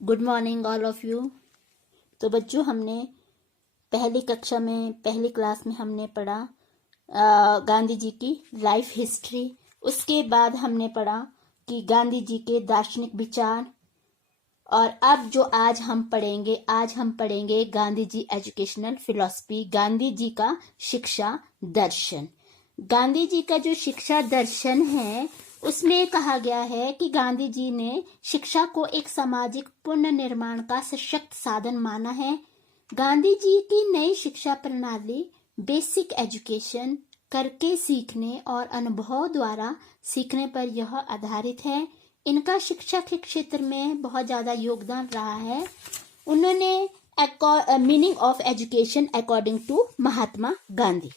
Good morning all of you. तो बच्चों, हमने पहली कक्षा में पहली क्लास में हमने पढ़ा गांधी जी की लाइफ हिस्ट्री। उसके बाद हमने पढ़ा कि गांधी जी के दार्शनिक विचार। और अब जो आज हम पढ़ेंगे गांधी जी एजुकेशनल फिलॉसफी, गांधी जी का शिक्षा दर्शन। गांधी जी का जो शिक्षा दर्शन है उसमें कहा गया है कि गांधी जी ने शिक्षा को एक सामाजिक पुनर्निर्माण का सशक्त साधन माना है। गांधी जी की नई शिक्षा प्रणाली बेसिक एजुकेशन, करके सीखने और अनुभव द्वारा सीखने पर यह आधारित है। इनका शिक्षा के क्षेत्र में बहुत ज्यादा योगदान रहा है। उन्होंने meaning of education according to Mahatma Gandhi.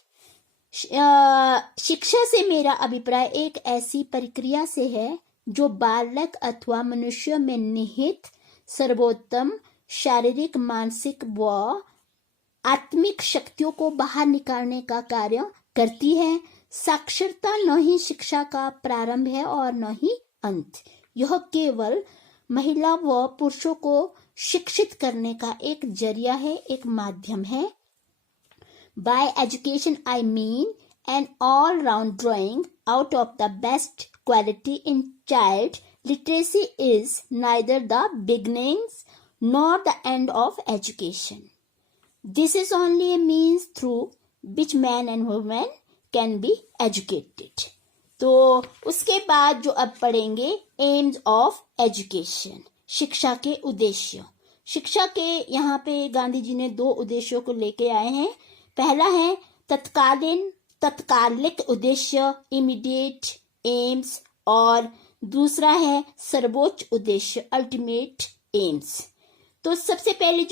शिक्षा से मेरा अभिप्राय एक ऐसी प्रक्रिया से है जो बालक अथवा मनुष्य में निहित सर्वोत्तम शारीरिक, मानसिक व आत्मिक शक्तियों को बाहर निकालने का कार्य करती है। साक्षरता न ही शिक्षा का प्रारंभ है और न ही अंत। यह केवल महिला व पुरुषों को शिक्षित करने का एक जरिया है, एक माध्यम है। By education, I mean an all-round drawing out of the best quality in child. Literacy is neither the beginnings nor the end of education. This is only a means through which man and woman can be educated. तो उसके बाद जो अब पढ़ेंगे AIIMS of education, शिक्षा के उद्देश्य। शिक्षा के यहाँ पे गांधी जी ने दो उद्देश्यों को लेके आए हैं। पहला है तत्कालिक उद्देश्य, इमीडिएट एम्स, और दूसरा है सर्वोच्च उद्देश्य, अल्टीमेट एम्स। तो सबसे पहले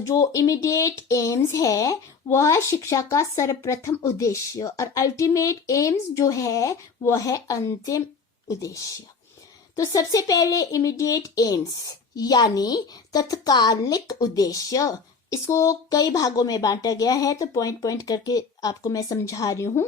जो इमीडिएट एम्स है वह शिक्षा का सर्वप्रथम उद्देश्य, और अल्टीमेट एम्स जो है वह है अंतिम उद्देश्य। तो सबसे पहले इमीडिएट एम्स यानी तत्कालिक उद्देश्य, इसको कई भागों में बांटा गया है, तो पॉइंट पॉइंट करके आपको मैं समझा रही हूँ।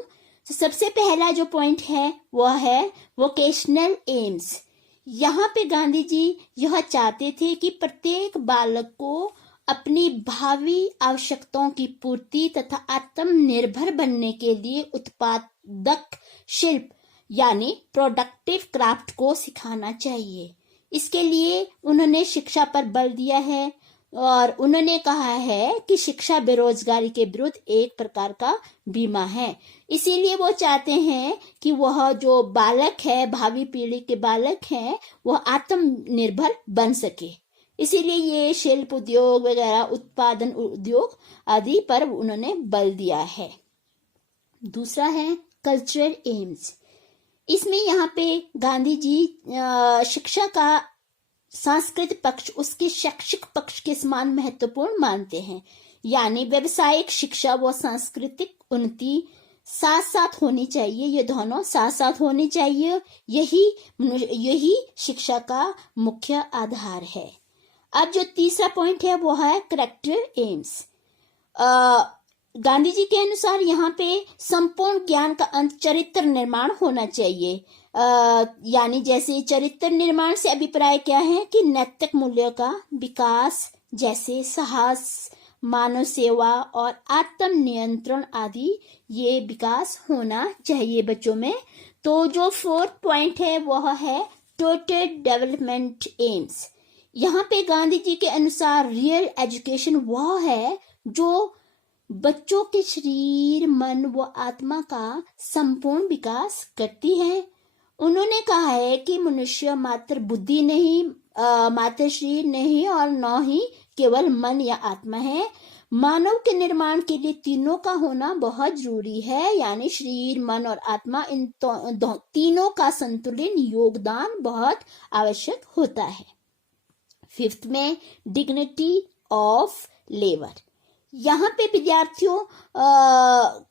तो सबसे पहला जो पॉइंट है वह है वोकेशनल एम्स। यहाँ पे गांधी जी यह चाहते थे कि प्रत्येक बालक को अपनी भावी आवश्यकताओं की पूर्ति तथा आत्मनिर्भर बनने के लिए उत्पादक शिल्प यानी प्रोडक्टिव क्राफ्ट को सिखाना चाहिए। इसके लिए उन्होंने शिक्षा पर बल दिया है और उन्होंने कहा है कि शिक्षा बेरोजगारी के विरुद्ध एक प्रकार का बीमा है। इसीलिए वो चाहते हैं कि वह जो बालक है, भावी पीढ़ी के बालक हैं, वह आत्मनिर्भर बन सके। इसीलिए ये शिल्प उद्योग वगैरह, उत्पादन उद्योग आदि पर उन्होंने बल दिया है। दूसरा है कल्चरल एम्स। इसमें यहाँ पे गांधी जी शिक्षा का सांस्कृतिक पक्ष उसके शैक्षिक पक्ष के समान महत्वपूर्ण मानते हैं। यानी व्यवसायिक शिक्षा व सांस्कृतिक उन्नति साथ साथ होनी चाहिए, ये दोनों साथ साथ होनी चाहिए। यही शिक्षा का मुख्य आधार है। अब जो तीसरा पॉइंट है वो है कैरेक्टर एम्स। गांधी जी के अनुसार यहाँ पे संपूर्ण ज्ञान का अंत चरित्र निर्माण होना चाहिए। यानी जैसे चरित्र निर्माण से अभिप्राय क्या है कि नैतिक मूल्यों का विकास, जैसे साहस, मानव सेवा और आत्म नियंत्रण आदि, ये विकास होना चाहिए बच्चों में। तो जो फोर्थ पॉइंट है वह है टोटल डेवलपमेंट एम्स। यहाँ पे गांधी जी के अनुसार रियल एजुकेशन वह है जो बच्चों के शरीर, मन व आत्मा का संपूर्ण विकास करती है। उन्होंने कहा है कि मनुष्य मात्र बुद्धि नहीं, मात्र शरीर नहीं और न ही केवल मन या आत्मा है। मानव के निर्माण के लिए तीनों का होना बहुत जरूरी है। यानी शरीर, मन और आत्मा, इन तीनों का संतुलित योगदान बहुत आवश्यक होता है। फिफ्थ में डिग्निटी ऑफ लेबर। यहाँ पे विद्यार्थियों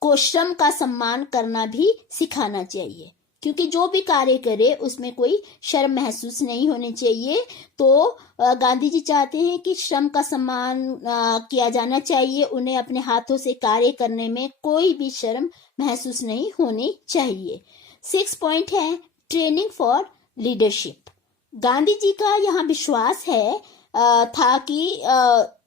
को श्रम का सम्मान करना भी सिखाना चाहिए, क्योंकि जो भी कार्य करे उसमें कोई शर्म महसूस नहीं होनी चाहिए। तो गांधी जी चाहते हैं कि श्रम का सम्मान किया जाना चाहिए। उन्हें अपने हाथों से कार्य करने में कोई भी शर्म महसूस नहीं होनी चाहिए। 6 पॉइंट है training for leadership. Gandhi ji का यहाँ विश्वास है था कि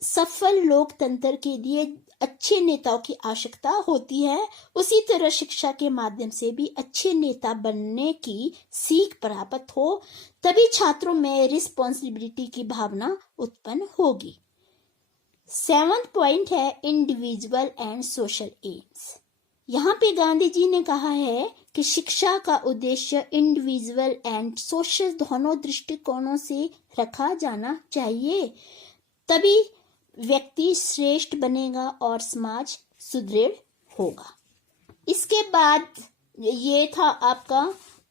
सफल लोकतंत्र के लिए अच्छे नेताओं की आवश्यकता होती है। उसी तरह शिक्षा के माध्यम से भी अच्छे नेता बनने की सीख प्राप्त हो, तभी छात्रों में रिस्पॉन्सिबिलिटी की भावना उत्पन्न होगी। 7th पॉइंट है इंडिविजुअल एंड सोशल एम्स। यहाँ पे गांधी जी ने कहा है कि शिक्षा का उद्देश्य इंडिविजुअल एंड सोशल दोनों दृष्टिकोणों से रखा जाना चाहिए, तभी व्यक्ति श्रेष्ठ बनेगा और समाज सुदृढ़ होगा। इसके बाद ये था आपका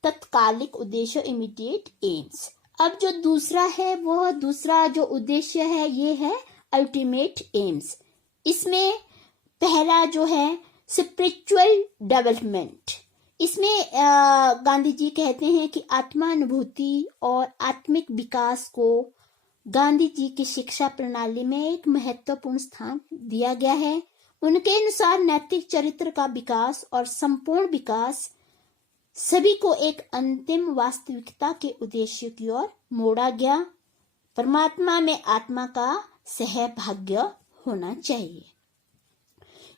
तत्कालिक उद्देश्य, इमीडिएट एम्स। अब जो दूसरा है, वह दूसरा जो उद्देश्य है ये है अल्टीमेट एम्स। इसमें पहला जो है स्पिरिचुअल डेवलपमेंट। इसमें गांधी जी कहते हैं कि आत्मानुभूति और आत्मिक विकास को गांधी जी की शिक्षा प्रणाली में एक महत्वपूर्ण स्थान दिया गया है। उनके अनुसार नैतिक चरित्र का विकास और संपूर्ण विकास सभी को एक अंतिम वास्तविकता के उद्देश्य की ओर मोड़ा गया। परमात्मा में आत्मा का सहभाग्य होना चाहिए।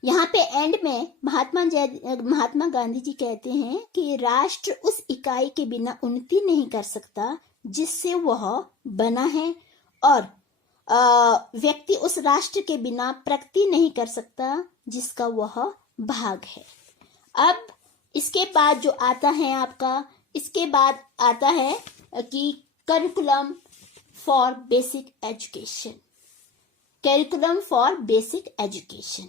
यहाँ पे एंड में महात्मा गांधी जी कहते हैं कि राष्ट्र उस इकाई के बिना उन्नति नहीं कर सकता जिससे वह बना है, और व्यक्ति उस राष्ट्र के बिना प्रगति नहीं कर सकता जिसका वह भाग है। अब इसके बाद जो आता है आपका, इसके बाद आता है कि curriculum for basic education. Curriculum for basic education,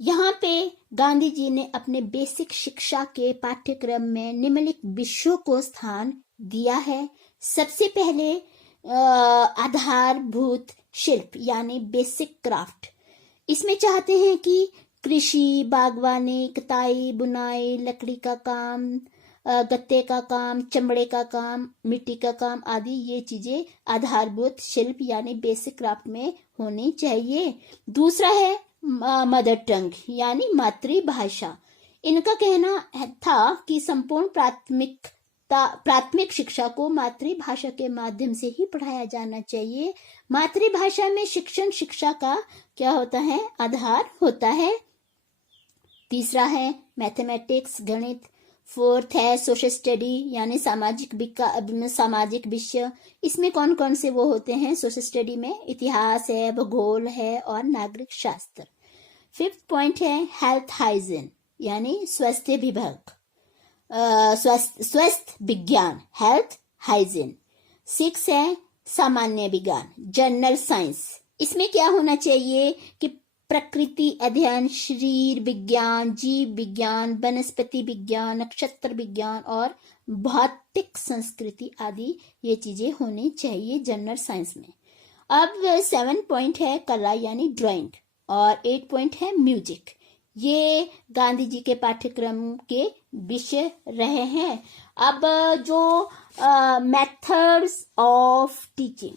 यहाँ पे गांधी जी ने अपने बेसिक शिक्षा के पाठ्यक्रम में निम्नलिखित विषयों को स्थान दिया है। सबसे पहले आधारभूत शिल्प यानी बेसिक क्राफ्ट। इसमें चाहते हैं कि कृषि, बागवानी, कताई, बुनाई, लकड़ी का काम, गत्ते का काम, चमड़े का काम, मिट्टी का काम आदि ये चीजें आधारभूत शिल्प यानी बेसिक क्राफ्ट में होनी चाहिए। दूसरा है मदर टंग यानी मातृभाषा। इनका कहना था कि संपूर्ण प्राथमिक शिक्षा को मातृभाषा के माध्यम से ही पढ़ाया जाना चाहिए। मातृभाषा में शिक्षा का क्या होता है, आधार होता है। तीसरा है मैथमेटिक्स, गणित। फोर्थ है सोशल स्टडी यानी सामाजिक विषय। इसमें कौन कौन से वो होते हैं सोशल स्टडी में, इतिहास है, भूगोल है और नागरिक शास्त्र। 5th पॉइंट है हेल्थ हाइजीन यानी स्वास्थ्य विज्ञान, हेल्थ हाइजीन। 6 है सामान्य विज्ञान, जनरल साइंस। इसमें क्या होना चाहिए कि प्रकृति अध्ययन, शरीर विज्ञान, जीव विज्ञान, वनस्पति विज्ञान, नक्षत्र विज्ञान और भौतिक संस्कृति आदि ये चीजें होनी चाहिए जनरल साइंस में। अब 7 पॉइंट है कला यानी ड्राइंग, और 8 पॉइंट है म्यूजिक। ये गांधी जी के पाठ्यक्रम के विषय रहे हैं। अब जो मेथड्स ऑफ टीचिंग,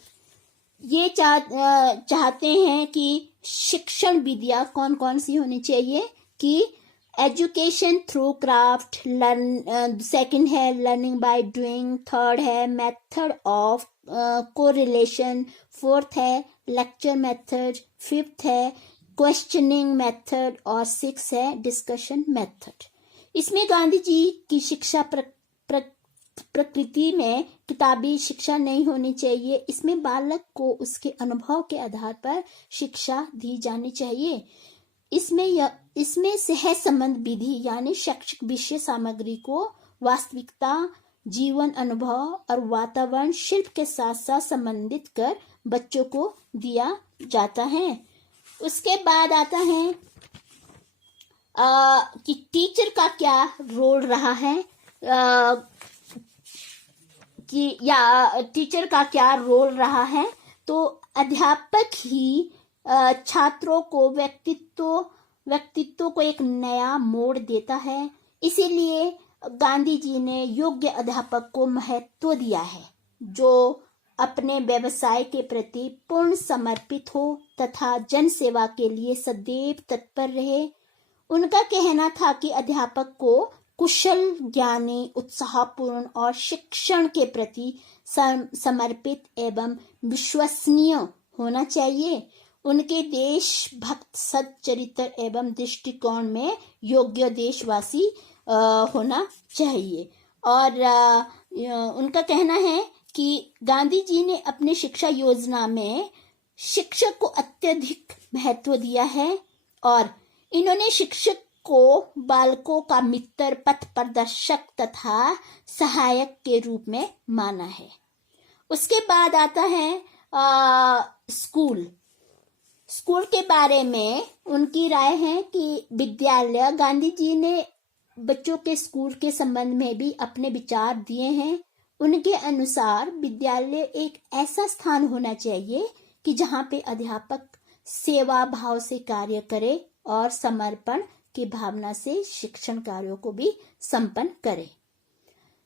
ये चाहते हैं कि शिक्षण विधियां कौन कौन सी होनी चाहिए कि एजुकेशन थ्रू क्राफ्ट, सेकंड है लर्निंग बाय डूइंग, थर्ड है मेथड ऑफ कोरिलेशन, फोर्थ है लेक्चर मेथड, फिफ्थ है क्वेश्चनिंग मेथड और 6 है डिस्कशन मेथड। इसमें गांधी जी की शिक्षा प्रकृति में किताबी शिक्षा नहीं होनी चाहिए। इसमें बालक को उसके अनुभव के आधार पर शिक्षा दी जानी चाहिए। इसमें सह संबंध विधि यानी शैक्षिक विषय सामग्री को वास्तविकता, जीवन अनुभव और वातावरण शिल्प के साथ साथ संबंधित कर बच्चों को दिया जाता है। उसके बाद आता है कि टीचर का क्या रोल रहा है, टीचर का क्या रोल रहा है। तो अध्यापक ही छात्रों को व्यक्तित्व को एक नया मोड़ देता है। इसीलिए गांधी जी ने योग्य अध्यापक को महत्व दिया है जो अपने व्यवसाय के प्रति पूर्ण समर्पित हो तथा जन सेवा के लिए सदैव तत्पर रहे। उनका कहना था कि अध्यापक को कुशल, ज्ञानी, उत्साहपूर्ण और शिक्षण के प्रति समर्पित एवं विश्वसनीय होना चाहिए। उनके देशभक्त सच्चरित्र एवं दृष्टिकोण में योग्य देशवासी होना चाहिए। और उनका कहना है कि गांधी जी ने अपनी शिक्षा योजना में शिक्षक को अत्यधिक महत्व दिया है और इन्होंने शिक्षक को बालकों का मित्र, पथ प्रदर्शक तथा सहायक के रूप में माना है। उसके बाद आता है स्कूल के बारे में उनकी राय है कि विद्यालय, गांधी जी ने बच्चों के स्कूल के संबंध में भी अपने विचार दिए हैं। उनके अनुसार विद्यालय एक ऐसा स्थान होना चाहिए कि जहाँ पे अध्यापक सेवा भाव से कार्य करे और समर्पण की भावना से शिक्षण कार्यों को भी संपन्न करे।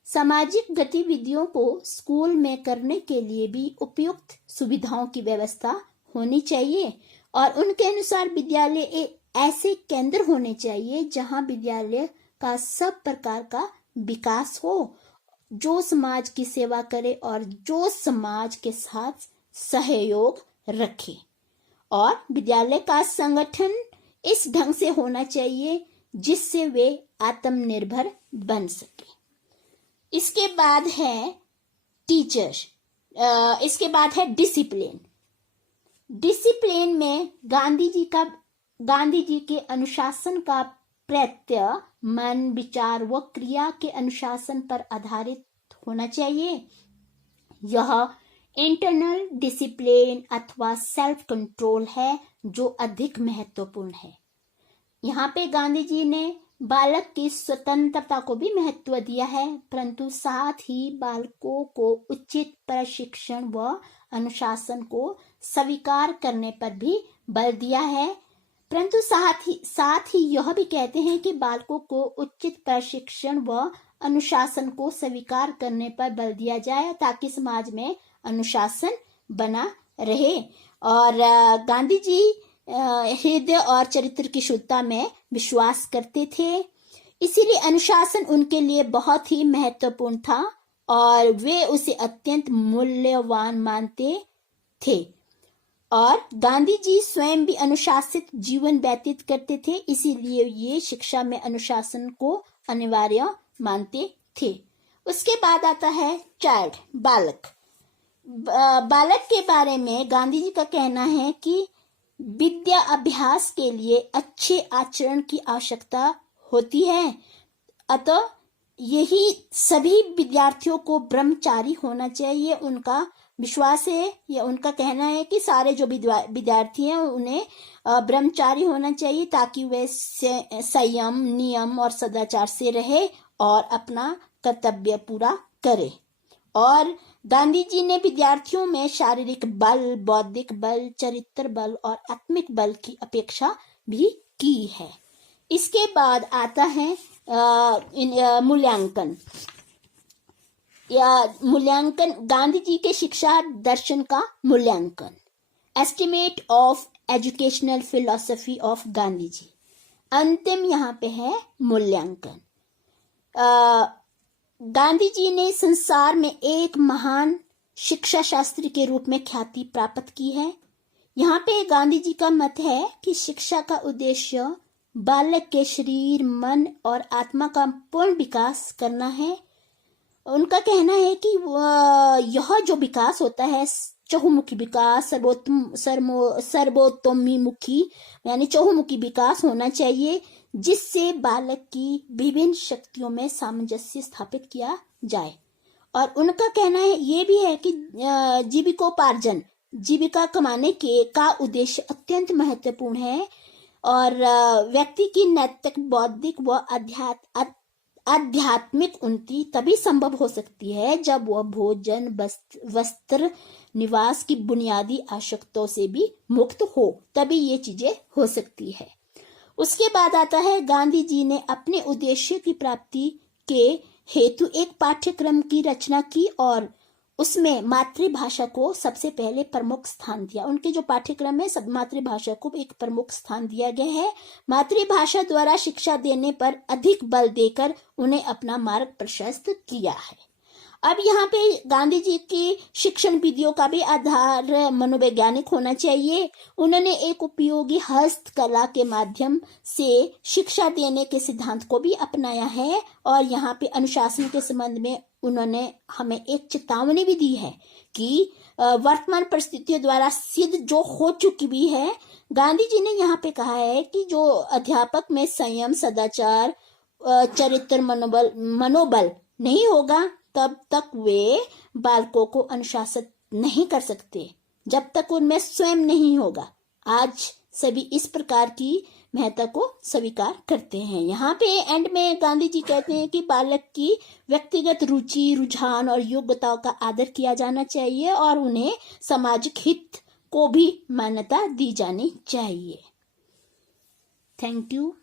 सामाजिक गतिविधियों को स्कूल में करने के लिए भी उपयुक्त सुविधाओं की व्यवस्था होनी चाहिए और उनके अनुसार विद्यालय एक ऐसे केंद्र होने चाहिए जहां विद्यालय का सब प्रकार का विकास हो, जो समाज की सेवा करे और जो समाज के साथ सहयोग रखे। और विद्यालय का संगठन इस ढंग से होना चाहिए जिससे वे आत्मनिर्भर बन सके। इसके बाद है टीचर्स, इसके बाद है डिसिप्लिन। डिसिप्लिन में गांधी जी के अनुशासन का प्रत्यय मन, विचार व क्रिया के अनुशासन पर आधारित होना चाहिए। यह इंटरनल डिसिप्लिन अथवा सेल्फ कंट्रोल है जो अधिक महत्वपूर्ण है। यहाँ पे गांधी जी ने बालक की स्वतंत्रता को भी महत्व दिया है, परंतु साथ ही बालकों को उचित प्रशिक्षण व अनुशासन को स्वीकार करने पर भी बल दिया है। परंतु साथ ही यह भी कहते हैं कि बालकों को उचित प्रशिक्षण व अनुशासन को स्वीकार करने पर बल दिया जाए ताकि समाज में अनुशासन बना रहे। और गांधी जी हृदय और चरित्र की शुद्धता में विश्वास करते थे, इसीलिए अनुशासन उनके लिए बहुत ही महत्वपूर्ण था और वे उसे अत्यंत मूल्यवान मानते थे। और गांधी जी स्वयं भी अनुशासित जीवन व्यतीत करते थे, इसीलिए ये शिक्षा में अनुशासन को अनिवार्य मानते थे। उसके बाद आता है चाइल्ड, बालक के बारे में गांधी जी का कहना है कि विद्या अभ्यास के लिए अच्छे आचरण की आवश्यकता होती है, अतः यही सभी विद्यार्थियों को ब्रह्मचारी होना चाहिए। उनका विश्वास है या उनका कहना है कि सारे जो विद्यार्थी हैं उन्हें ब्रह्मचारी होना चाहिए ताकि वे संयम, नियम और सदाचार से रहे और अपना कर्तव्य पूरा करे। और गांधी जी ने विद्यार्थियों में शारीरिक बल, बौद्धिक बल, चरित्र बल और आत्मिक बल की अपेक्षा भी की है। इसके बाद आता है मूल्यांकन। गांधी जी के शिक्षा दर्शन का मूल्यांकन, estimate of educational philosophy of Gandhi ji. अंतिम यहाँ पे है मूल्यांकन। गांधी जी ने संसार में एक महान शिक्षा शास्त्री के रूप में ख्याति प्राप्त की है। यहाँ पे गांधी जी का मत है कि शिक्षा का उद्देश्य बालक के शरीर, मन और आत्मा का पूर्ण विकास करना है। उनका कहना है कि यह जो विकास होता है चहुमुखी विकास, सर्वोत्तोन्मुखी यानी चहुमुखी विकास होना चाहिए, जिससे बालक की विभिन्न शक्तियों में सामंजस्य स्थापित किया जाए। और उनका कहना है ये भी है कि जीविकोपार्जन, जीविका कमाने का उद्देश्य अत्यंत महत्वपूर्ण है और व्यक्ति की नैतिक, बौद्धिक व आध्यात्मिक उन्नति तभी संभव हो सकती है जब वह भोजन, वस्त्र, निवास की बुनियादी आवश्यकताओं से भी मुक्त हो, तभी ये चीजें हो सकती है। उसके बाद आता है गांधी जी ने अपने उद्देश्य की प्राप्ति के हेतु एक पाठ्यक्रम की रचना की और उसमें मातृभाषा को सबसे पहले प्रमुख स्थान दिया। उनके जो पाठ्यक्रम है सब मातृभाषा को एक प्रमुख स्थान दिया गया है। मातृभाषा द्वारा शिक्षा देने पर अधिक बल देकर उन्हें अपना मार्ग प्रशस्त किया है। अब यहाँ पे गांधी जी की शिक्षण विधियों का भी आधार मनोवैज्ञानिक होना चाहिए। उन्होंने एक उपयोगी हस्तकला के माध्यम से शिक्षा देने के सिद्धांत को भी अपनाया है और यहाँ पे अनुशासन के संबंध में उन्होंने हमें एक चेतावनी भी दी है कि वर्तमान परिस्थितियों द्वारा सिद्ध जो हो चुकी भी है। गांधी जी ने यहाँ पे कहा है कि जो अध्यापक में संयम, सदाचार, चरित्र, मनोबल नहीं होगा तब तक वे बालकों को अनुशासित नहीं कर सकते जब तक उनमें स्वयं नहीं होगा। आज सभी इस प्रकार की महत्ता को स्वीकार करते हैं। यहाँ पे एंड में गांधी जी कहते हैं कि बालक की व्यक्तिगत रुचि, रुझान और योग्यताओं का आदर किया जाना चाहिए और उन्हें सामाजिक हित को भी मान्यता दी जानी चाहिए। Thank you.